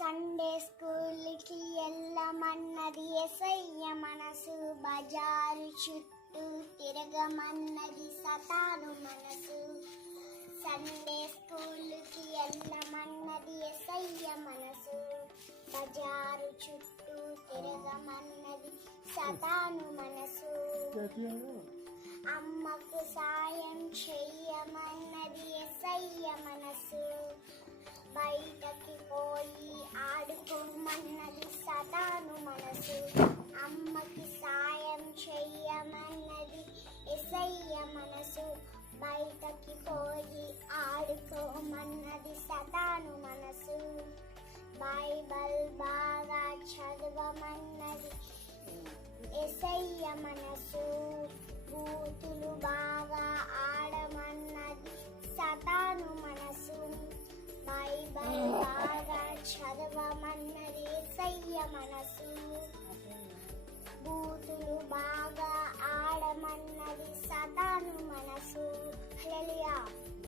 Sunday స్కూల్కి వెళ్ళమన్నది ఎసయ్య మనసు. బజారు చుట్టూ తిరగమన్నది సతాను మనసు. సండే స్కూల్కి వెళ్ళమన్నది ఎసయ్య మనసు. బజారు చుట్టూ తిరగమన్నది సతాను మనసు. అమ్మకు సాయం చెయ్యమన్నది ఆడుకోమన్నది మనసు. అమ్మకి సాయం చెయ్యమన్నది ఎసయ్య మనసు. బయటకి పోయి ఆడుకోమన్నది సతాను మనసు. బైబల్ బాగా చదవమన్నది ఎసయ్య మనసు. కూతులు బాగా ఆడమన్నది సతాను మనసు. బైబల్ బాగా చదవమన్నది ఎసయ్య మనసు బూతులు